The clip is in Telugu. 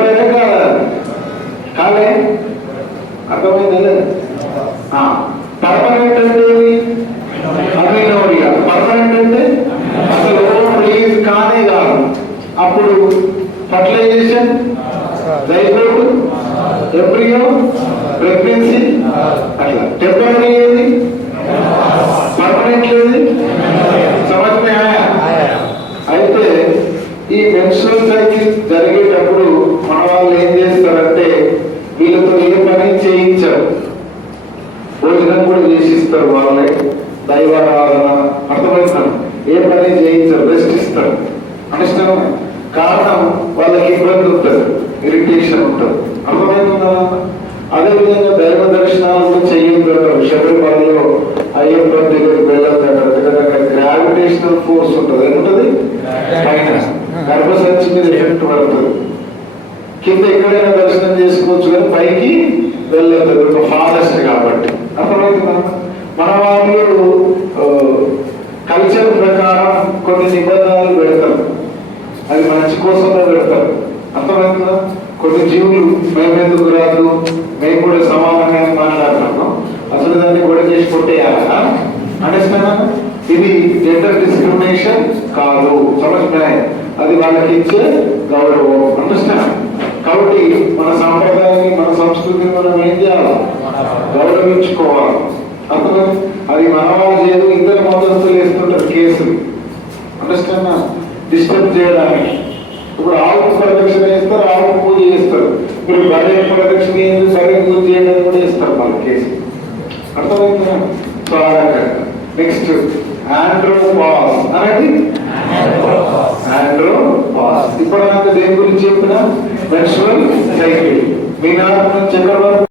టెంపరీ కాదా? కాలే, అర్థమైందా? పర్మనెంట్ అంటే అమినోరియా. పర్మనెంట్ అంటే అసలు రిలీజ్ కానే కాదు. అప్పుడు ఫర్టిలైజేషన్, జైగోట్, ఎంబ్రియో, ప్రెగ్నెన్సీ, అట్లా. టెంపరీ ఏది, పర్మనెంట్ ఏది, సమజ్మే ఆయా. అయితే ఈ మెన్స్ట్రువల్ సైకిల్ జరిగేటప్పుడు మన వాళ్ళు ఏం చేస్తారంటే వీళ్ళతో ఏ పని చేయించారు, భోజనం కూడా చేసిస్తారు వాళ్ళే, దైవారాధన, అర్థమవుతారు, ఏ పని చేయించారు, రెస్ట్ ఇస్తారు. అనుష్ఠానం కారణం వాళ్ళకి ఇబ్బంది ఉంటుంది, ఇరిటేషన్ ఉంటుంది. అర్థమవుతుందా? అదేవిధంగా దైవ దర్శనాలు కూడా చేయొద్దంటారు. శబరిమలలో అయ్యప్ప దగ్గరికి వెళ్ళొద్దంటారు. ఎందుకంటే గ్రావిటేషనల్ ఫోర్స్ ఉంటుంది. ఏముంటుంది? పైన గర్భసంచి మీద ఎఫెక్ట్ పడుతుంది. కింద ఎక్కడైనా దర్శనం చేసుకోవచ్చు కానీ పైకి వెళ్ళదు, ఒక ఫారెస్ట్ కాబట్టి. అర్థమవుతుందా? మన వాళ్ళు కల్చర్ ప్రకారం కొన్ని నిబంధనలు పెడతారు, అది మంచి కోసమే పెడతారు. అర్థమవుతుందా? కొన్ని జీవులు మేమెందుకు రాదు, మేము కూడా సమానంగా మాట్లాడుతున్నాం, అసలు దాన్ని కూడా చేసి కొట్టేయాలా అనేస్తానా? ఇది జెండర్ డిస్క్రిమినేషన్ కాదు, సమజ్ఞాయ, అది వాళ్ళకి ఇచ్చే గౌరవం. అండర్స్టాండ్? కాబట్టి మన సాంప్రదాయాన్ని, మన సంస్కృతిని మనం ఏం చేయాలి? గౌరవించుకోవాలి. అర్థం? అది మన వాళ్ళు చేయదు, ఇద్దరు మద్దతులు వేస్తుంటారు కేసులు. అండర్స్టాండ్? డిస్టర్బ్ చేయడానికి. ఇప్పుడు ఆవుకు ప్రదక్షిణ చేస్తారు, ఆవుకు పూజ చేస్తారు. మీరు బడే ప్రదక్షిణ సరే పూజ చేయడానికి కూడా ఇస్తారు వాళ్ళ కేసు. అర్థమవుతుందా? సో ఆ రకంగా. నెక్స్ట్ ఆండ్రోపాస్ అనేది ఆండ్రోపాస్. ఇప్పుడు నాకు దేని గురించి చెప్పిన మెన్స్ట్రువల్ సైకిల్. మీ నాన్న నుంచి ఎక్కడ వరకు